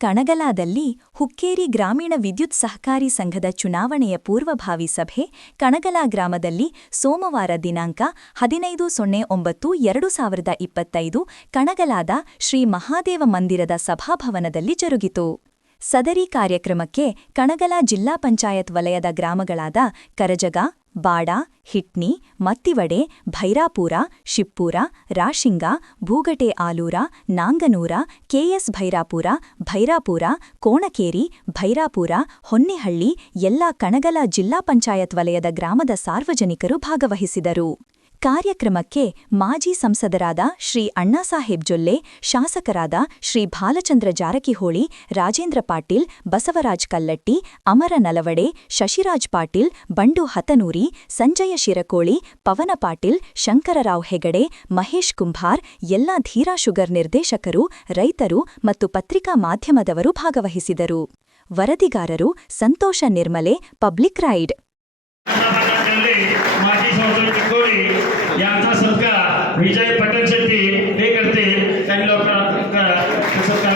ಕಣಗಲಾದಲ್ಲಿ ಹುಕ್ಕೇರಿ ಗ್ರಾಮೀಣ ವಿದ್ಯುತ್ ಸಹಕಾರಿ ಸಂಘದ ಚುನಾವಣೆಯ ಪೂರ್ವಭಾವಿ ಸಭೆ ಕಣಗಲಾ ಗ್ರಾಮದಲ್ಲಿ ಸೋಮವಾರ ದಿನಾಂಕ ಹದಿನೈದು ಸೊನ್ನೆ ಒಂಬತ್ತು ಎರಡು ಸಾವಿರದ ಇಪ್ಪತ್ತೈದು ಕಣಗಲಾದ ಶ್ರೀ ಮಹಾದೇವ ಮಂದಿರದ ಸಭಾಭವನದಲ್ಲಿ ಜರುಗಿತು. ಸದರಿ ಕಾರ್ಯಕ್ರಮಕ್ಕೆ ಕಣಗಲ ಜಿಲ್ಲಾ ಪಂಚಾಯತ್ ವಲಯದ ಗ್ರಾಮಗಳಾದ ಕರಜಗ, ಬಾಡ, ಹಿಟ್ನಿ, ಮತ್ತಿವಡೆ, ಭೈರಾಪುರ, ಶಿಪ್ಪೂರ, ರಾಶಿಂಗ, ಭೂಗಟೆ ಆಲೂರ, ನಾಂಗನೂರ, ಕೆಎಸ್ ಭೈರಾಪುರ ಭೈರಾಪುರ, ಕೋಣಕೇರಿ, ಭೈರಾಪುರ, ಹೊನ್ನೆಹಳ್ಳಿ, ಎಲ್ಲ ಕಣಗಲ ಜಿಲ್ಲಾ ಪಂಚಾಯತ್ ವಲಯದ ಗ್ರಾಮದ ಸಾರ್ವಜನಿಕರು ಭಾಗವಹಿಸಿದರು. ಕಾರ್ಯಕ್ರಮಕ್ಕೆ ಮಾಜಿ ಸಂಸದರಾದ ಶ್ರೀ ಅಣ್ಣಾಸಾಹೇಬ್ ಜೊಲ್ಲೆ, ಶಾಸಕರಾದ ಶ್ರೀ ಭಾಲಚಂದ್ರ ಜಾರಕಿಹೊಳಿ, ರಾಜೇಂದ್ರ ಪಾಟೀಲ್, ಬಸವರಾಜ್ ಕಲ್ಲಟ್ಟಿ, ಅಮರ ನಲವಡೆ, ಶಶಿರಾಜ್ ಪಾಟೀಲ್, ಬಂಡು ಹತನೂರಿ, ಸಂಜಯ ಶಿರಕೋಳಿ, ಪವನ ಪಾಟೀಲ್, ಶಂಕರರಾವ್ ಹೆಗಡೆ, ಮಹೇಶ್ ಕುಂಭಾರ್, ಎಲ್ಲ ಧೀರಾ ಶುಗರ್ ನಿರ್ದೇಶಕರು, ರೈತರು ಮತ್ತು ಪತ್ರಿಕಾ ಮಾಧ್ಯಮದವರು ಭಾಗವಹಿಸಿದರು. ವರದಿಗಾರರು ಸಂತೋಷ ನಿರ್ಮಲೆ, ಪಬ್ಲಿಕ್ ರೈಡ್. विजय पटेल शेट्टी हे करते. त्यांनी लोकांना सत्कार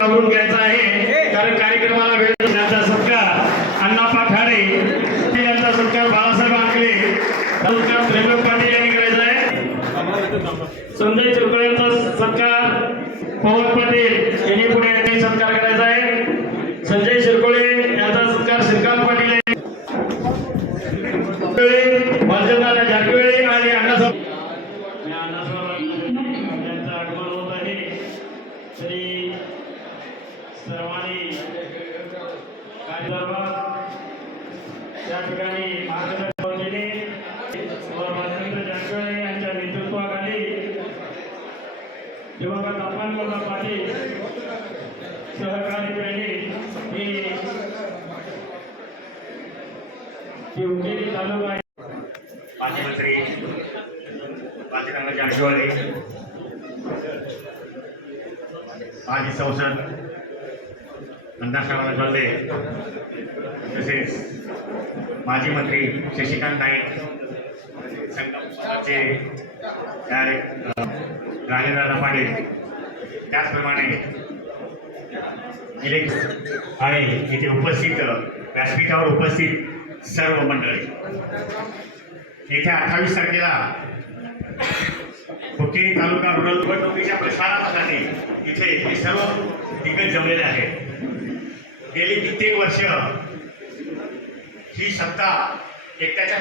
करून घ्यायचा आहे. कारण कार्यक्रमाला वेळ त्यांचा सत्कार. अण्णाप्पा खाडे यांचा सत्कार बाळासाहेब आंकले. सत्कार प्रेमराव पाटील यांनी करायचा आहे. संजय चिरकुळे यांचा सत्कार पवन पाटील यांनी पुढे यांनी सत्कार करायचा आहे. संजय शिरकोळे यांचा सत्कार श्रीकांत पाटील यांनी भाजपला जारकिहोळी आणि अण्णासाहेब आणि अण्णासाहेब यांचं आगमन होत आहे. तरी सर्वांनी कार्यदर्भात त्या ठिकाणी मार्गदर्शन केले व भालचंद्र जारकिहोळी यांच्या नेतृत्वाखाली दिवंगत पाटील सहकारी पेढी ही तालुका आहे. माजी मंत्री बाजीराव माजी संसद अण्णासाहेब जोल्ले तसेच माजी मंत्री शशिकांत नाईक संघाचे राजेंद्रदा पाटील त्याचप्रमाणे इलेक्ट आणि इथे उपस्थित व्यासपीठावर उपस्थित सर्व मंडळी. येत्या अठ्ठावीस तारखेला हुक्केरी तालुका रुरल निवडणुकीच्या प्रसारासाठी इथे हे सर्व दिग्गज जमलेले आहेत गेली कित्येक वर्ष ही सत्ता एकट्याच्या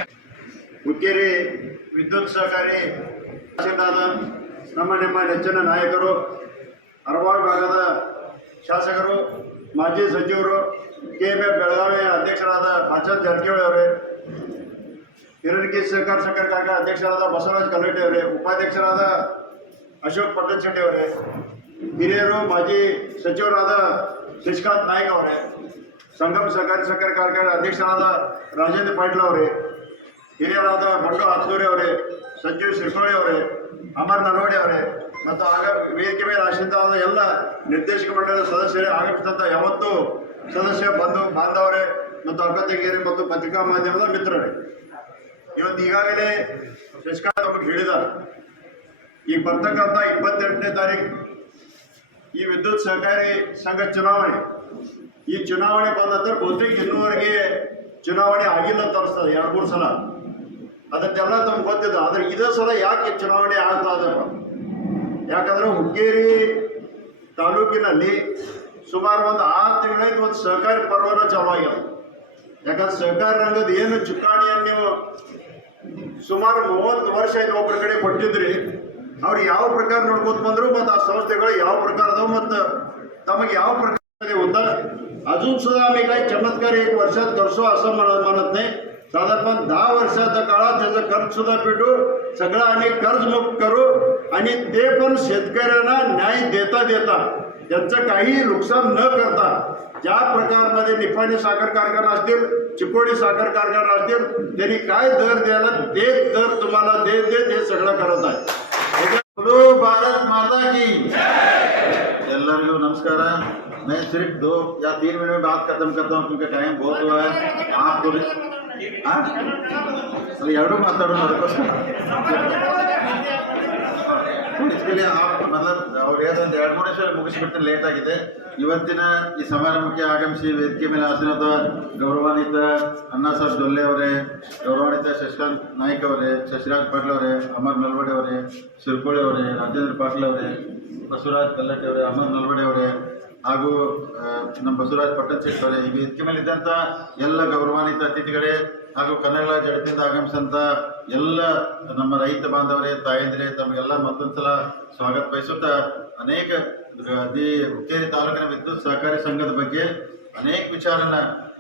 ಹುಕ್ಕೇರಿ ವಿದ್ಯುತ್ ಸಹಕಾರಿ ತಹಸೀಲ್ದಾರ ನಮ್ಮ ನಿಮ್ಮ ನೆಚ್ಚಿನ ನಾಯಕರು ಹಲವಾರು ಭಾಗದ ಶಾಸಕರು ಮಾಜಿ ಸಚಿವರು ಕೆ ಎಮ್ ಎಫ್ ಬೆಳಗಾವಿ ಅಧ್ಯಕ್ಷರಾದ ಪಾಚನ್ ಜಾರಕಿಹೊಳಿ ಅವರೇ ಹಿರಣಿಕೆ ಸಹಕಾರ ಸಹಕಾರ ಕಾರ್ಯ ಅಧ್ಯಕ್ಷರಾದ ಬಸವರಾಜ್ ಕಲ್ಲಟ್ಟಿ ಅವರೇ, ಉಪಾಧ್ಯಕ್ಷರಾದ ಅಶೋಕ್ ಪಟ್ಟಣ ಶೆಟ್ಟಿ ಅವರೇ, ಹಿರಿಯರು, ಮಾಜಿ ಸಚಿವರಾದ ಶಶಿಕಾಂತ್ ನಾಯ್ಕ ಅವರೇ, ಸಂಗಮ ಸಹಕಾರಿ ಸಹಕಾರ ಕಾರ್ಯಕ್ರಮದ ಅಧ್ಯಕ್ಷರಾದ ರಾಜೇಂದ್ರ ಪಾಟೀಲ್ ಅವರೇ, ಹಿರಿಯರಾದ ಬಂಡು ಹತ್ತೂರಿ ಅವರೇ ಸಂಜೀವ್ ಶ್ರೀಕೋಳಿ ಅವರೇ, ಅಮರ್ ನರವಣೆ ಅವರೇ, ಮತ್ತು ಆಗ ವೇದಿಕೆ ಮೇಲೆ ಆಶ್ರಿತವಾದ ಎಲ್ಲ ನಿರ್ದೇಶಕ ಮಂಡಳದ ಸದಸ್ಯರೇ ಆಗಮಿಸಿದಂಥ ಯಾವತ್ತೂ ಸದಸ್ಯ ಬಂಧು, ಬಾಂಧವರೇ ಮತ್ತು ಅಕ್ಕ ತಂಗಿಯರೇ ಮತ್ತು ಪತ್ರಿಕಾ ಮಾಧ್ಯಮದ ಮಿತ್ರರೇ. ಇವತ್ತು ಈಗಾಗಲೇ ಶಶಿಕಾಂತ್ ಅವ್ರಿಗೆ ಹೇಳಿದ ಈಗ ಬರ್ತಕ್ಕಂಥ ಇಪ್ಪತ್ತೆಂಟನೇ ತಾರೀಕು ಈ ವಿದ್ಯುತ್ ಸಹಕಾರಿ ಸಂಘ ಚುನಾವಣೆ. ಈ ಚುನಾವಣೆ ಬಂದ ನಂತರ ಬಹುತೇಕ ಇನ್ನೂವರೆಗೆ ಚುನಾವಣೆ ಆಗಿಲ್ಲ ಅಂತ ಅನಿಸ್ತದೆ ಎರಡು ಮೂರು ಸಲ. ಅದನ್ನೆಲ್ಲ ತಮ್ಗೆ ಗೊತ್ತಿದೆ. ಆದ್ರೆ ಇದೇ ಸಲ ಯಾಕೆ ಚುನಾವಣೆ ಆಗ್ತಾ ಇದೆ ಯಾಕಂದ್ರೆ ಹುಕ್ಕೇರಿ ತಾಲೂಕಿನಲ್ಲಿ ಸುಮಾರು ಒಂದು ಆರು ತಿಂಗಳಿಂದ ಒಂದು ಸಹಕಾರಿ ಪರ್ವನ ಚಾಲು ಆಗಿದೆ ಯಾಕಂದ್ರೆ ಸಹಕಾರಿ ರಂಗದ ಏನು ಚುಕ್ಕಾಣಿಯನ್ನು ನೀವು ಸುಮಾರು ಮೂವತ್ತು ವರ್ಷ ಆಯ್ತು ಒಬ್ಬರ ಕಡೆ ಕೊಟ್ಟಿದ್ರಿ ಅವ್ರು ಯಾವ ಪ್ರಕಾರ ನೋಡ್ಕೊತ ಬಂದ್ರು ಮತ್ತು ಆ ಸಂಸ್ಥೆಗಳು ಯಾವ ಪ್ರಕಾರ ಅದಾವ ಮತ್ತು तमक ಯಾವ प्रकारे होता अजून सुद्धा आम्ही काही चमत्कार एक वर्षात करतो असं म्हणत म्हणत नाही साधारण दहा वर्षाच्या काळात त्याचं कर्ज सुद्धा पेटू सगळं आणि कर्जमुक्त करू आणि ते पण शेतकऱ्यांना न्याय देता देता त्यांचं काही नुकसान न करता ज्या प्रकारमध्ये निफाणी साखर कारखाना असतील, चिकोडी साखर कारखाना असतील, त्यांनी काय दर द्यायला ते दर तुम्हाला दे दे हे सगळं करत आहे. भारत माता की एल्लू नमस्कार मैं सिर्फ़ दो या तीन मिनट में बात खत्म करता हूँ, क्योंकि टाइम बहुत हुआ है। आपको एवडू हाँ? माता ಎರಡು, ಮೂರು ಮುಗಿಸ್ಬಿಡ್ತೀನಿ ಲೇಟ್ ಆಗಿದೆ. ಇವತ್ತಿನ ಈ ಸಮಾರಂಭಕ್ಕೆ ಆಗಮಿಸಿ ವೇದಿಕೆ ಮೇಲೆ ಆಸೀನದ ಗೌರವಾನ್ವಿತ ಅಣ್ಣಾ ಸಾಹೇಬ್ ದೊಲ್ಲೆ ಅವರೇ, ಗೌರವಾನ್ವಿತ ಶಶಿಕಾಂತ್ ನಾಯ್ಕ ಅವರೇ, ಶಶಿರಾಜ್ ಪಾಟೀಲ್ ಅವರೇ, ಅಮರ್ ನಲ್ವಡೆ ಅವರೇ, ಶಿರ್ಕೋಳಿ ಅವರೇ, ರಾಜೇಂದ್ರ ಪಾಟೀಲ್ ಅವರೇ, ಬಸವರಾಜ್ ಕಲ್ಲಟ್ಟಿ ಅವರೇ, ಅಮರ್ ನಲ್ವಡೆ ಅವರೇ, ಹಾಗೂ ನಮ್ಮ ಬಸವರಾಜ್ ಪಟ್ಟಣಶೆಟ್ಟಿ ಅವರೇ, ಈ ವೇದಿಕೆ ಮೇಲೆ ಇದ್ದಂಥ ಎಲ್ಲ ಗೌರವಾನ್ವಿತ ಅತಿಥಿಗಳೇ ಹಾಗೂ ಕನ್ನಡ ಜಡತಿಯಿಂದ ಆಗಮಿಸಿದಂಥ ಎಲ್ಲ ನಮ್ಮ ರೈತ ಬಾಂಧವರೇ, ತಾಯಂದಿರೇ, ತಮಗೆಲ್ಲ ಮತ್ತೊಂದ್ಸಲ ಸ್ವಾಗತ ಬಯಸುತ್ತಾ, ಅನೇಕ ಹುಕ್ಕೇರಿ ತಾಲೂಕಿನ ವಿದ್ಯುತ್ ಸಹಕಾರಿ ಸಂಘದ ಬಗ್ಗೆ ಅನೇಕ ವಿಚಾರನ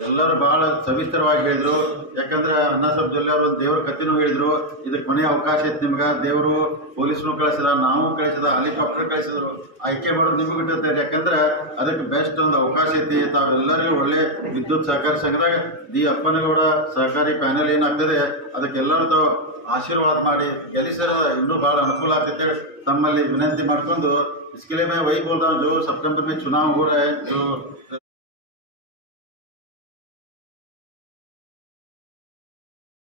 ಎಲ್ಲರೂ ಬಹಳ ಸವಿಸ್ತರವಾಗಿ ಹೇಳಿದ್ರು ಯಾಕಂದ್ರೆ ಅಣ್ಣಾಸಾಬ್ ಜೊಲ್ಲೆ ಅವರು ದೇವ್ರ ಕಥೆನೂ ಹೇಳಿದ್ರು ಇದಕ್ಕೆ ಮನೆ ಅವಕಾಶ ಇತ್ತು ನಿಮ್ಗೆ ದೇವರು ಪೊಲೀಸ್ನು ಕಳಿಸಿದ ನಾವು ಕಳಿಸಿದ ಹೆಲಿಕಾಪ್ಟರ್ ಕಳಿಸಿದ್ರು ಆಯ್ಕೆ ಮಾಡೋದು ನಿಮಗೆ ಬಿಟ್ಟಿರ್ತಾರೆ ಯಾಕಂದ್ರೆ ಅದಕ್ಕೆ ಬೆಸ್ಟ್ ಒಂದು ಅವಕಾಶ ಐತಿ ತಾವೆಲ್ಲರಿಗೂ ಒಳ್ಳೆ ವಿದ್ಯುತ್ ಸಹಕಾರಿ ಸಂಘದಾಗ ದಿ ಅಪ್ಪನಗೌಡ ಸಹಕಾರಿ ಪ್ಯಾನೆಲ್ ಏನಾಗ್ತದೆ ಅದಕ್ಕೆ ಎಲ್ಲರೂ ತಾವು ಆಶೀರ್ವಾದ ಮಾಡಿ ಗೆಲ್ಲಿಸರ ಇನ್ನೂ ಭಾಳ ಅನುಕೂಲ ಆಗ್ತೈತೆ ತಮ್ಮಲ್ಲಿ ವಿನಂತಿ ಮಾಡ್ಕೊಂಡು इसके लिए मैं वही बोल रहा हूँ जो सितंबर में चुनाव हो रहा है जो